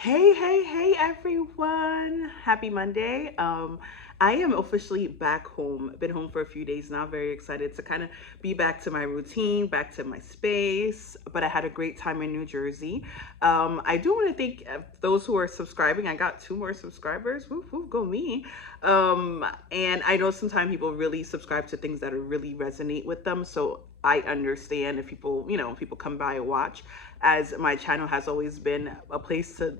Hey everyone. Happy Monday. I am officially back home. Been home for a few days now. Very excited to kind of be back to my routine, back to my space. But I had a great time in New Jersey. I do want to thank those who are subscribing. I got 2 more subscribers. Woof, woof, go me. And I know sometimes people really subscribe to things that really resonate with them. So I understand if people, people come by and watch, as my channel has always been a place to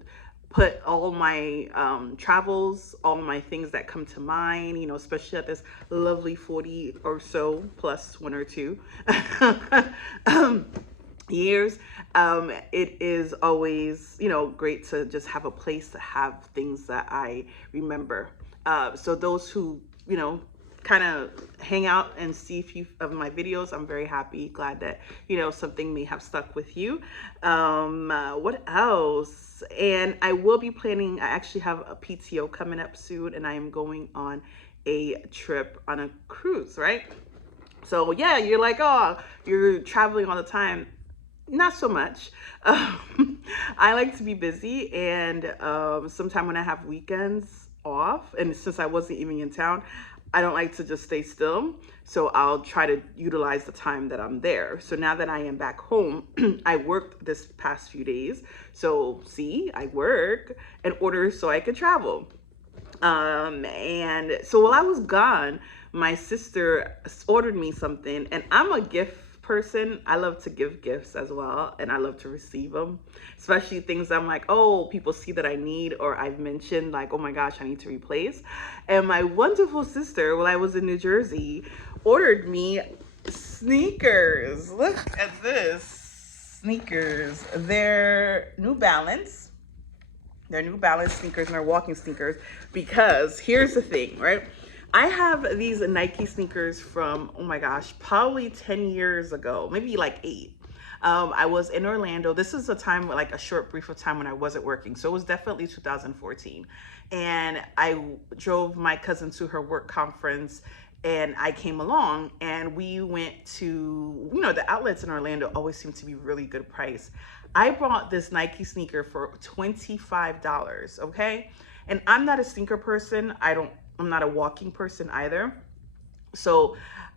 put all my travels, all my things that come to mind, especially at this lovely 40 or so plus 1 or 2 um, years. It is always, great to just have a place to have things that I remember. So those who, kind of hang out and see a few of my videos, I'm very happy, glad that, something may have stuck with you. What else? And I will be planning, I actually have a PTO coming up soon, and I am going on a trip on a cruise, right? So yeah, you're like, oh, you're traveling all the time. Not so much. I like to be busy, and sometime when I have weekends off, and since I wasn't even in town, I don't like to just stay still. So I'll try to utilize the time that I'm there. So now that I am back home, I worked this past few days. So see, I work in order so I can travel. And so while I was gone, my sister ordered me something, and I'm a gift person. I love to give gifts as well, and I love to receive them, especially things I'm like, oh, people see that I need, or I've mentioned, like, oh my gosh, I need to replace. And my wonderful sister, while I was in New Jersey, ordered me sneakers. Look at this sneakers. They're New Balance. They're New Balance sneakers, and they're walking sneakers, because here's the thing, right? I have these Nike sneakers from, oh my gosh, probably 10 years ago, maybe like 8. I was in Orlando. This is a time, like a short brief of time when I wasn't working. So it was definitely 2014. And I drove my cousin to her work conference, and I came along, and we went to, the outlets in Orlando always seem to be really good price. I bought this Nike sneaker for $25, okay? And I'm not a sneaker person. I'm not a walking person either. So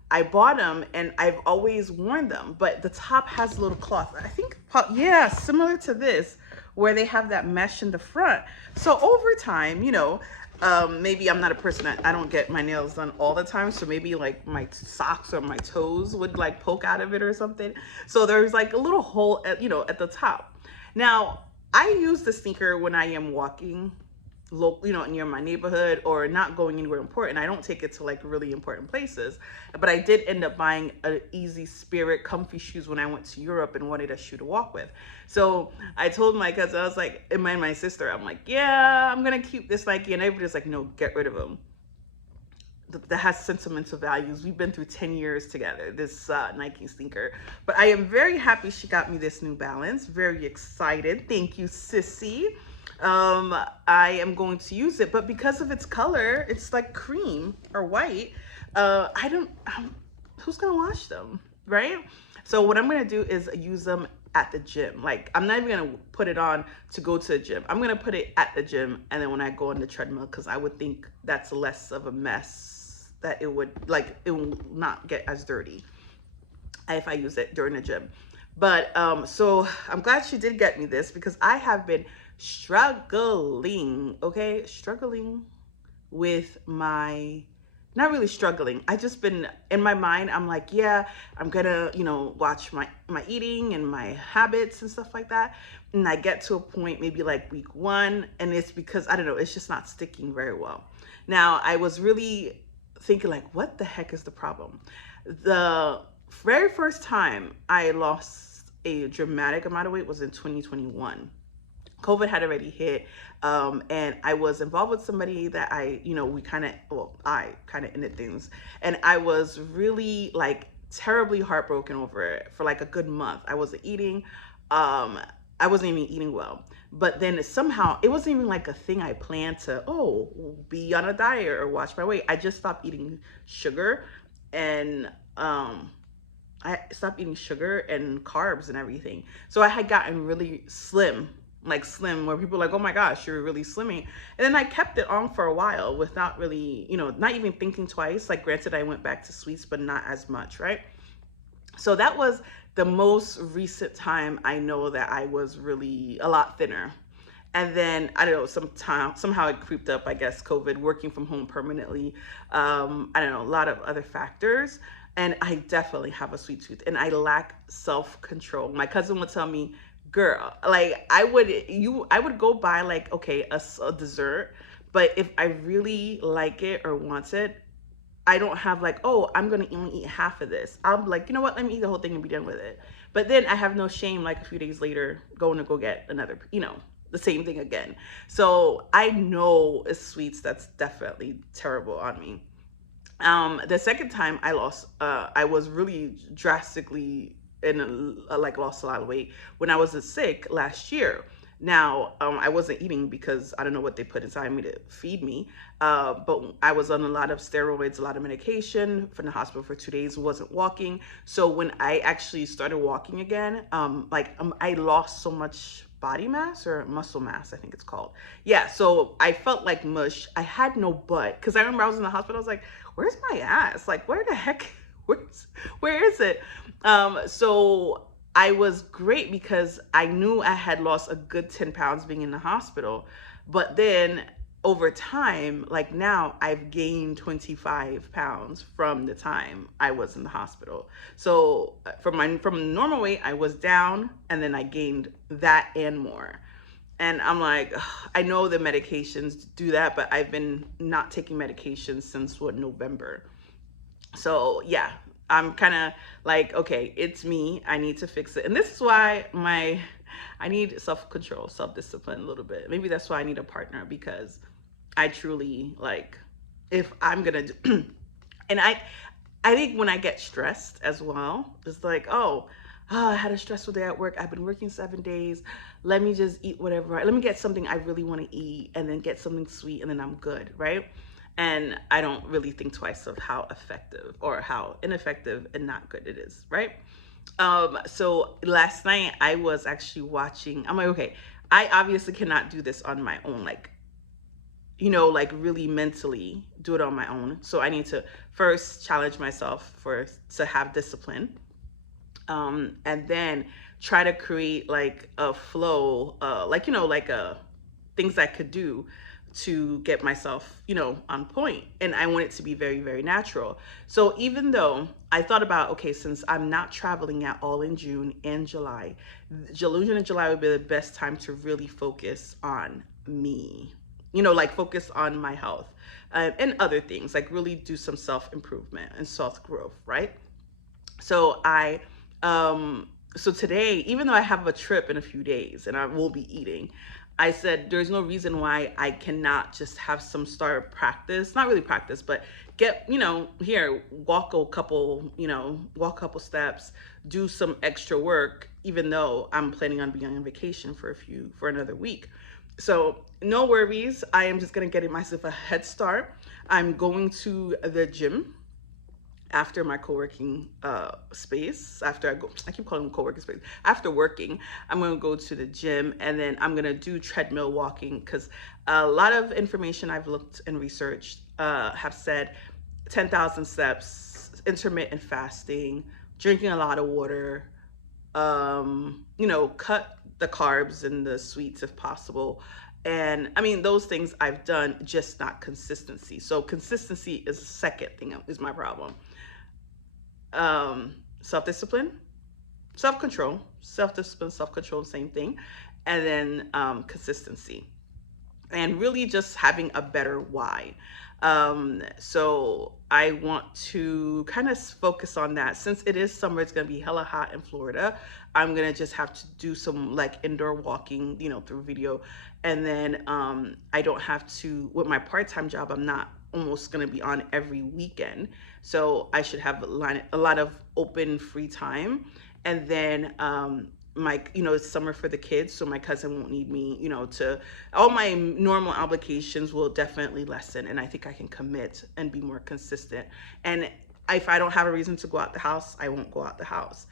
I bought them, and I've always worn them, but the top has a little cloth. I think, yeah, similar to this, where they have that mesh in the front. So over time, maybe I'm not a person that I don't get my nails done all the time. So maybe like my socks or my toes would like poke out of it or something. So there's like a little hole at the top. Now, I use the sneaker when I am walking local, near my neighborhood, or not going anywhere important. I don't take it to like really important places. But I did end up buying an Easy Spirit comfy shoes when I went to Europe and wanted a shoe to walk with. So I told my cousin, I was like, and my sister, I'm like, yeah, I'm gonna keep this Nike, and everybody's like, no, get rid of them. That has sentimental values. We've been through 10 years together, this Nike sneaker. But I am very happy she got me this New Balance. Very excited. Thank you, sissy. I am going to use it, but because of its color, it's like cream or white. I don't, who's gonna wash them, right? So what I'm gonna do is use them at the gym. Like, I'm not even gonna put it on to go to the gym. I'm gonna put it at the gym, and then when I go on the treadmill, because I would think that's less of a mess, that it will not get as dirty if I use it during the gym. But so I'm glad she did get me this, because I have been struggling, okay? Struggling with my, not really struggling. I just been in my mind, I'm like, yeah, I'm gonna, watch my eating and my habits and stuff like that. And I get to a point, maybe like week 1, and it's because, I don't know, it's just not sticking very well. Now, I was really thinking, like, what the heck is the problem? The very first time I lost a dramatic amount of weight was in 2021. COVID had already hit, and I was involved with somebody that I kind of ended things, and I was really like terribly heartbroken over it for like a good month. I wasn't eating, I wasn't even eating well. But then somehow it wasn't even like a thing I planned to, be on a diet or watch my weight. I just stopped eating sugar, and I stopped eating sugar and carbs and everything. So I had gotten really slim like slim, where people are like, oh my gosh, you're really slimming. And then I kept it on for a while without really, not even thinking twice. Like, granted, I went back to sweets, but not as much, right? So that was the most recent time I know that I was really a lot thinner. And then I don't know, somehow it creeped up, I guess, COVID, working from home permanently. I don't know, a lot of other factors. And I definitely have a sweet tooth and I lack self-control. My cousin would tell me, girl, like I would go buy like, okay, a dessert, but if I really like it or want it, I don't have like, oh, I'm gonna only eat half of this. I'm like, you know what? Let me eat the whole thing and be done with it. But then I have no shame, like a few days later, going to go get another, the same thing again. So I know it's sweets that's definitely terrible on me. The second time I was really drastically like lost a lot of weight when I was sick last year. Now, I wasn't eating because I don't know what they put inside me to feed me. But I was on a lot of steroids, a lot of medication from the hospital for 2 days, wasn't walking. So when I actually started walking again, I lost so much body mass or muscle mass, I think it's called. Yeah, so I felt like mush. I had no butt because I remember I was in the hospital. I was like, where's my ass? Like, where the heck? Where is it? So I was great because I knew I had lost a good 10 pounds being in the hospital. But then over time, like now, I've gained 25 pounds from the time I was in the hospital. So from normal weight, I was down and then I gained that and more. And I'm like, ugh, I know the medications do that, but I've been not taking medications since November. So yeah, I'm kind of like, okay, it's me. I need to fix it. And this is why I need self-control, self-discipline a little bit. Maybe that's why I need a partner, because I truly like, if I'm gonna do, and I think when I get stressed as well, it's like, oh, I had a stressful day at work. I've been working 7 days. Let me just eat whatever. Let me get something I really want to eat and then get something sweet and then I'm good, right? And I don't really think twice of how effective or how ineffective and not good it is, right? So last night I was actually watching, I'm like, okay, I obviously cannot do this on my own, like really mentally do it on my own. So I need to first challenge myself to have discipline, and then try to create like a flow, like a things I could do to get myself, on point. And I want it to be very, very natural. So even though I thought about, okay, since I'm not traveling at all in June and July, June and July would be the best time to really focus on me, like focus on my health, and other things, like really do some self improvement and self growth, right? So so today, even though I have a trip in a few days and I will be eating, I said there's no reason why I cannot just have some start practice, not really practice, but get, here, walk a couple steps, do some extra work, even though I'm planning on being on vacation for another week. So no worries. I am just going to get myself a head start. I'm going to the gym after my co-working space. After I keep calling them co-working space, after working, I'm going to go to the gym, and then I'm going to do treadmill walking, because a lot of information I've looked and researched have said 10,000 steps, intermittent fasting, drinking a lot of water, cut the carbs and the sweets if possible. And I mean, those things I've done, just not consistency. So consistency is the second thing is my problem. Self-discipline, self-control, self-discipline, self-control, same thing. And then consistency, and really just having a better why. So I want to kind of focus on that. Since it is summer, it's going to be hella hot in Florida. I'm going to just have to do some like indoor walking, through video. And then I don't have to, with my part-time job, I'm not almost going to be on every weekend. So I should have a lot of open free time. And then it's summer for the kids, so my cousin won't need me, to all my normal obligations will definitely lessen, and I think I can commit and be more consistent. And if I don't have a reason to go out the house, I won't go out the house.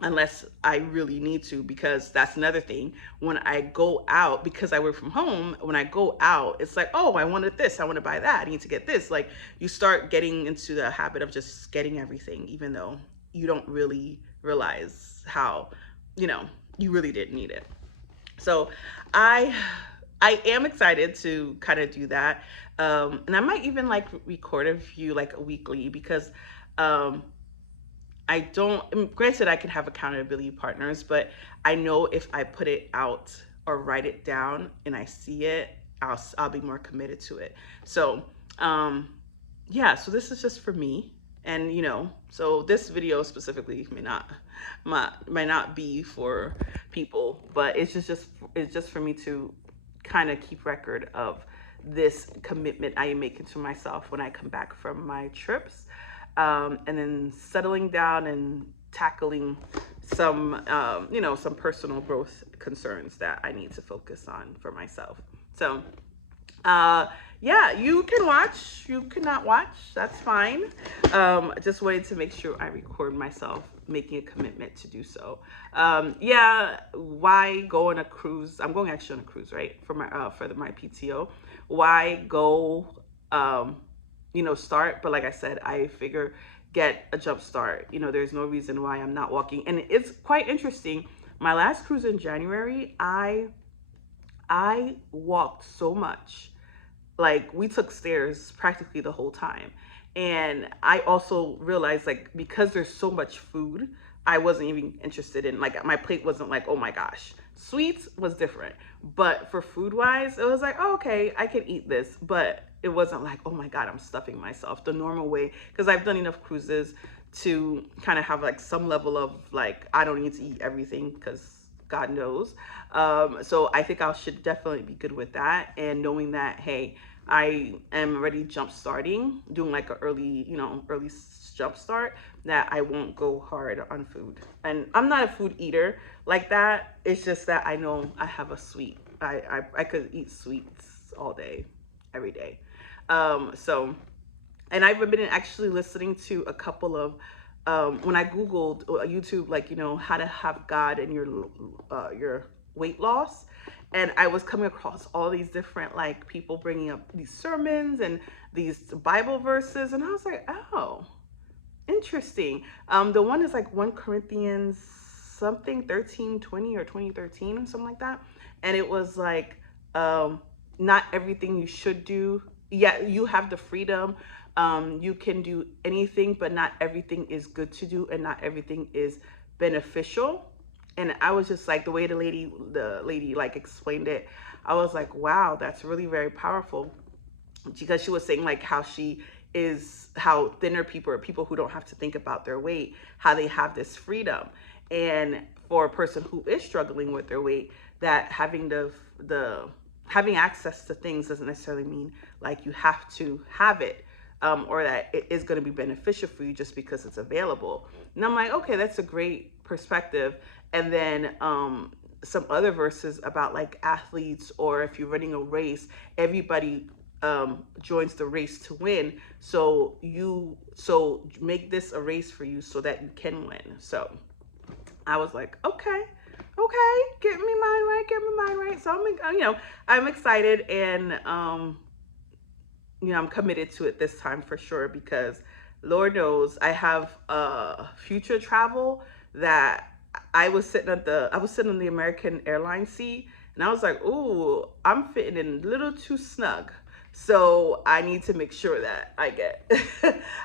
unless I really need to, because that's another thing. When I go out, because I work from home, when I go out, it's like, oh, I wanted this, I want to buy that, I need to get this. Like, you start getting into the habit of just getting everything, even though you don't really realize how, you know, you really didn't need it. So I I am excited to kind of do that. And I might even like record a few like weekly, because um, I don't, granted, I can have accountability partners, but I know if I put it out or write it down and I see it, I'll be more committed to it. So, um, yeah, so this is just for me. And so this video specifically might not be for people, but it's just for me to kind of keep record of this commitment I am making to myself when I come back from my trips, and then settling down and tackling some personal growth concerns that I need to focus on for myself. So, uh, yeah, you can watch, you cannot watch, that's fine. Just wanted to make sure I record myself making a commitment to do so. Yeah, why go on a cruise? I'm going actually on a cruise, right? For my PTO. Why go, start? But like I said, I figure get a jump start. There's no reason why I'm not walking. And it's quite interesting. My last cruise in January, I walked so much. Like, we took stairs practically the whole time. And I also realized, like, because there's so much food, I wasn't even interested in, like, my plate wasn't like, oh my gosh. Sweets was different, but for food wise, it was like, oh, okay, I can eat this, but it wasn't like, oh my god, I'm stuffing myself the normal way, because I've done enough cruises to kind of have like some level of like, I don't need to eat everything, because God knows. So I think I should definitely be good with that, and knowing that, hey, I am already jump starting, doing like an early jump start, that I won't go hard on food. And I'm not a food eater like that. It's just that I know I have a sweet. I could eat sweets all day, every day. So, and I've been actually listening to a couple of, when I googled YouTube, like, how to have God in your weight loss, and I was coming across all these different, like, people bringing up these sermons and these Bible verses, and I was like, oh, interesting. The one is like 1 Corinthians something 13:20 or 20:13 or something like that, and it was like, not everything you should do. Yeah, you have the freedom. You can do anything, but not everything is good to do, and not everything is beneficial. And I was just like, the way the lady like explained it, I was like, wow, that's really very powerful, because she was saying like how thinner people, or people who don't have to think about their weight, how they have this freedom. And for a person who is struggling with their weight, that the having access to things doesn't necessarily mean like you have to have it, or that it is going to be beneficial for you just because it's available. And I'm like, okay, that's a great perspective. And then some other verses about like athletes, or if you're running a race, everybody joins the race to win. So make this a race for you so that you can win. So I was like, okay, get me mine right. So I'm excited, and I'm committed to it this time for sure, because Lord knows I have future travel that I was sitting on the American Airlines seat, and I was like, ooh, I'm fitting in a little too snug. So I need to make sure that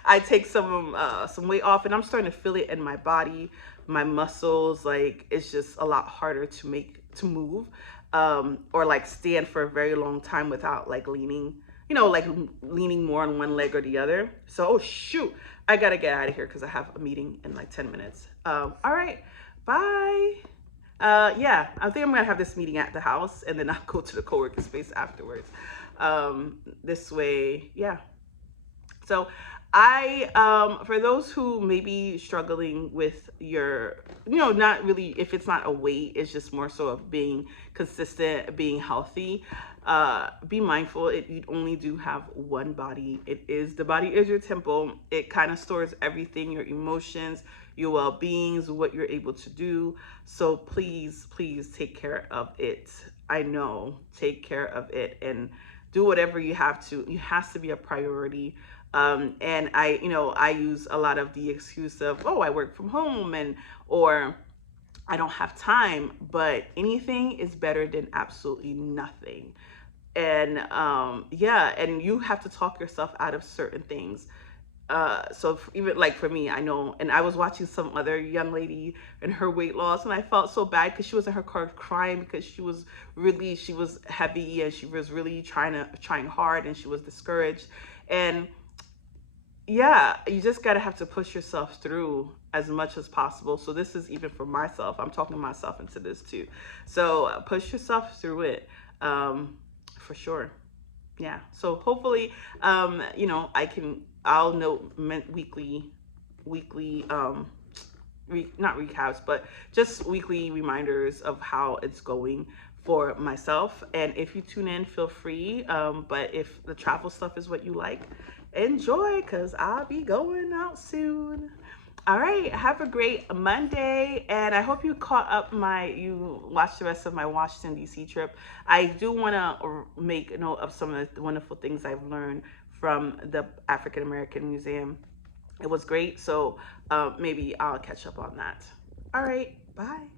I take some weight off, and I'm starting to feel it in my body, my muscles. Like, it's just a lot harder to move, or like stand for a very long time without like leaning, like leaning more on one leg or the other. So, oh shoot, I gotta get out of here because I have a meeting in like 10 minutes. All right, bye. Yeah, I think I'm gonna have this meeting at the house, and then I'll go to the co-working space afterwards. This way, yeah. So So for those who may be struggling with your, not really, if it's not a weight, it's just more so of being consistent, being healthy. Be mindful. You only do have one body. The body is your temple. It kind of stores everything, your emotions, your well-beings, what you're able to do. So please, please take care of it. I know, take care of it and do whatever you have to. It has to be a priority. And I use a lot of the excuse of, oh, I work from home, or I don't have time, but anything is better than absolutely nothing. And yeah, and you have to talk yourself out of certain things. So even like for me, I know, and I was watching some other young lady and her weight loss, and I felt so bad because she was in her car crying because she was heavy, and she was really trying hard, and she was discouraged. And yeah, you just gotta have to push yourself through as much as possible. So this is even for myself. I'm talking myself into this too. So push yourself through it, for sure. Yeah. So hopefully, I'll note weekly, not recaps, but just weekly reminders of how it's going for myself. And if you tune in, feel free. But if the travel stuff is what you like, enjoy, because I'll be going out soon. All right, have a great Monday, and I hope you watched the rest of my Washington D.C. trip. I do want to make note of some of the wonderful things I've learned from the African American Museum. It was great, so maybe I'll catch up on that. All right, bye.